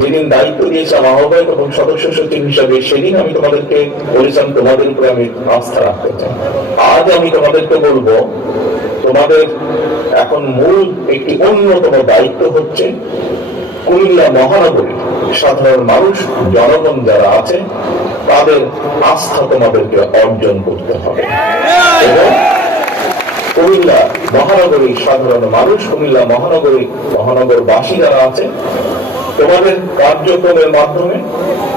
যেদিন দায়িত্ব দিয়েছিলাম আহ্বায়ক এবং সদস্য সচিব হিসাবে সেদিন আমি তোমাদেরকে বলেছিলাম তোমাদের উপরে আমি আস্থা রাখতে চাই। আজ আমি তোমাদেরকে বলব, তোমাদের এখন মূল একটি অন্যতম দায়িত্ব হচ্ছে কুমিল্লা মহানগরী সাধারণ মানুষ, জনগণ যারা আছে, তাদের আস্থা তোমাদেরকে অর্জন করতে হবে। এবং কুমিল্লা মহানগরী সাধারণ মানুষ, কুমিল্লা মহানগরী মহানগরবাসী যারা আছে তোমাদের কার্যক্রমের মাধ্যমে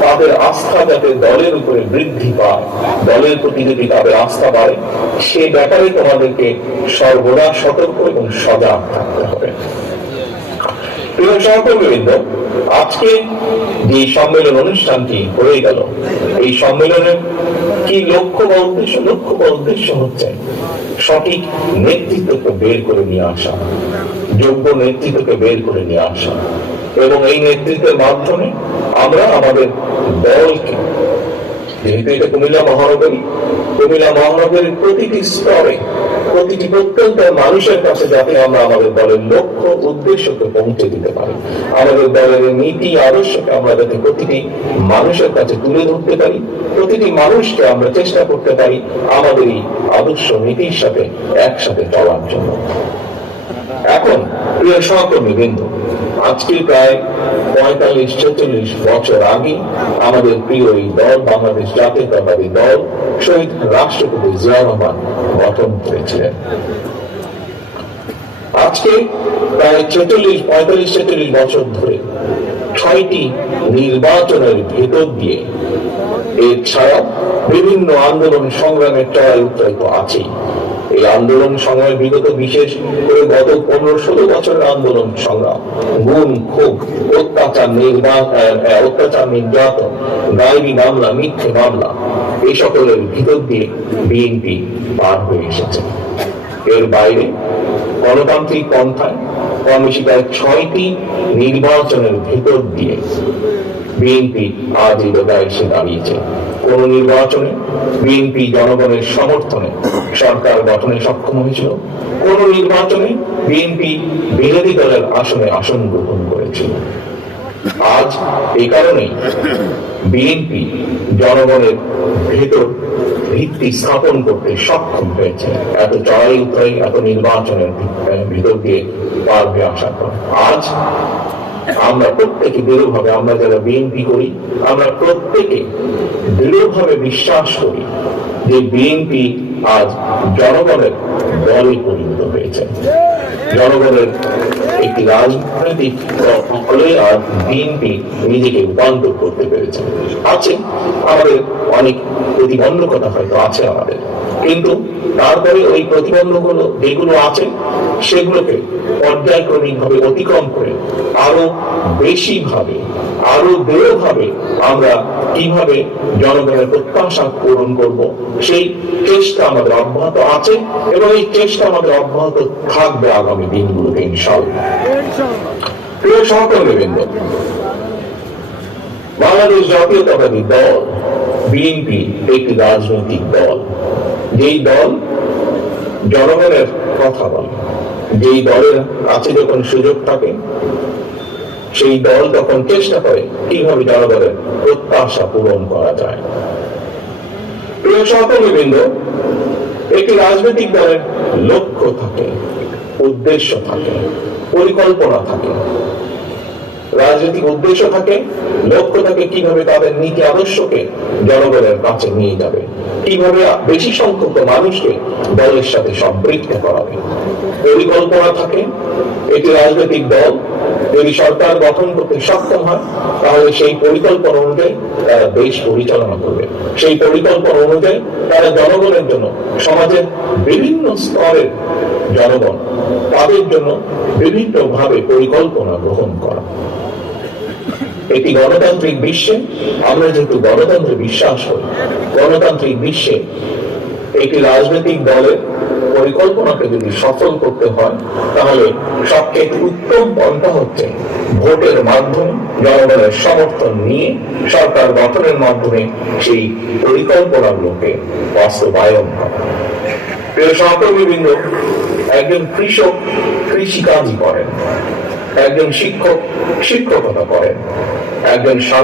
তাদের আস্থা যাতে দলের উপরে বৃদ্ধি পায়, দলের প্রতি যদি তাদের আস্থা বাড়ে, সে ব্যাপারে তোমাদেরকে সর্বদা সতর্ক এবং সজাগ থাকতে হবে। প্রিয় সহকর্মীবৃন্দ, আজকে যে সম্মেলন অনুষ্ঠানটি হয়ে গেল, এই সম্মেলনের কি লক্ষ্য বা উদ্দেশ্য? লক্ষ্য বা উদ্দেশ্য হচ্ছে সঠিক নেতৃত্বকে বের করে নিয়ে আসা, যোগ্য নেতৃত্বকে বের করে নিয়ে আসা। এবং এই নেতৃত্বের মাধ্যমে আমরা আমাদের দলকে, যেহেতু এটা কুমিল্লা মহানগরী, কুমিল্লা মহানগরীর প্রতিটি স্তরে, প্রতিটি প্রত্যন্ত মানুষের কাছে যাতে আমরা আমাদের দলের লক্ষ্য, উদ্দেশ্যকে পৌঁছে দিতে পারি। আমাদের দলের নীতি, আদর্শকে আমরা যাতে প্রতিটি মানুষের কাছে তুলে ধরতে পারি, প্রতিটি মানুষকে আমরা চেষ্টা করতে পারি আমাদের এই আদর্শ নীতির সাথে একসাথে চলার জন্য। এখন, প্রিয় সহকর্মী বিন্দু আজকে প্রায় পঁয়তাল্লিশ ছেচল্লিশ বছর আগে আমাদের প্রিয় এই দল, বাংলাদেশ জাতীয়তাবাদী দল, শহীদ রাষ্ট্রপতি জিয়া রহমান গঠন করেছিলেন। আজকে প্রায় ছেচল্লিশ পঁয়তাল্লিশ ছেচল্লিশ বছর ধরে ছয়টি নির্বাচনের ভেতর দিয়ে এছাড়া বিভিন্ন আন্দোলন সংগ্রামের চড়াই উত্তরায় তো আছেই। এই আন্দোলন সংগ্রাম বিগত বিশেষ করে গত পনেরো ষোলো বছরের আন্দোলন সংগ্রাম। গুম, ক্ষোভ, অত্যাচার অত্যাচার, নির্যাতন গায়েবী মামলা, মিথ্যে মামলা, এই সকলের ভিতর দিয়ে বিএনপি পার হয়ে এসেছে। এর বাইরে গণতান্ত্রিক পন্থায় প্রায় ছয়টি নির্বাচনের ভেতর দিয়ে বিএনপি আজ এই এসে দাঁড়িয়েছে কোন নির্বাচনে বিএনপি জনগণের সমর্থনে সরকার গঠনে সক্ষম হয়েছিল? কোন নির্বাচনে বিএনপি বিরোধী দলের আসনে আসন গ্রহণ করেছিল? আজ এই বিএনপি জনগণের ভেতর ভিত্তি স্থাপন করতে সক্ষম হয়েছে। এত চড়াই উত্তরাই এত নির্বাচনের ভিতর দিয়ে পার হয়ে আসার আজ আমরা প্রত্যেকে দৃঢ়ভাবে আমরা যারা বিএনপি করি, আমরা প্রত্যেকে দৃঢ়ভাবে বিশ্বাস করি যে বিএনপি আজ জনগণের দলে পরিণত হয়েছে। জনগণের একটি রাজনৈতিক ফলে আজ বিএনপি নিজেকে রূপান্তর করতে পেরেছে। আছে, আমাদের অনেক প্রতিবন্ধকতা হয়তো আছে আমাদের। কিন্তু তারপরে ওই প্রতিবন্ধকগুলো যেগুলো আছে, সেগুলোকে পর্যায়ক্রমিক অতিক্রম করে আরও বেশি আরও দৃঢ়ভাবে আমরা কীভাবে জনগণের প্রত্যাশা পূরণ করব, সেই চেষ্টা আমাদের অব্যাহত আছে এবং এই চেষ্টা আমাদের অব্যাহত থাকবে আগামী দিনগুলোতে ইনশাল্লাহ প্রিয় সহকর্মীবৃন্দ বাংলাদেশ জাতীয়তাবাদী দল বিএনপি একটি রাজনৈতিক দল। যেই দল জনগণের কথা বলে, যেই দলের কাছে যখন সুযোগ থাকে, সেই দল তখন চেষ্টা করে কীভাবে জনগণের প্রত্যাশা পূরণ করা যায়। প্রিয় সহকর্মীবৃন্দ একটি রাজনৈতিক দলের লক্ষ্য থাকে। উদ্দেশ্য থাকে, পরিকল্পনা থাকে। রাজনৈতিক উদ্দেশ্য থাকে, লক্ষ্য থাকে কীভাবে তাদের নীতি আদর্শকে জনগণের কাছে নিয়ে যাবে, কীভাবে বেশি সংখ্যক মানুষকে দলের সাথে সম্পৃক্ত করাবে। পরিকল্পনা থাকে, একটি রাজনৈতিক দল যদি সরকার গঠন করতে সক্ষম হয়, তাহলে সেই পরিকল্পনা অনুযায়ী তারা দেশ পরিচালনা করবে। সেই পরিকল্পনা অনুযায়ী তারা জনগণের জন্য সমাজের বিভিন্ন স্তরের জনগণ তাদের জন্য বিভিন্ন ভাবে পরিকল্পনা গ্রহণ করা। একটি গণতান্ত্রিক বিশ্বে, আমরা যেহেতু গণতন্ত্রে বিশ্বাস করি, গণতান্ত্রিক বিশ্বে একটি রাজনৈতিক দলের পরিকল্পনাকে যদি সফল করতে হয়, তাহলে সবচেয়ে উত্তম পন্থা হচ্ছে ভোটের মাধ্যমে জনগণের সমর্থন নিয়ে সরকার গঠনের মাধ্যমে সেই পরিকল্পনাগুলোকে বাস্তবায়ন করা। প্রিয় সহকর্মীবৃন্দ একজন কৃষক কৃষিকাজই করেন একজন শিক্ষক শিক্ষকতা করেন একজন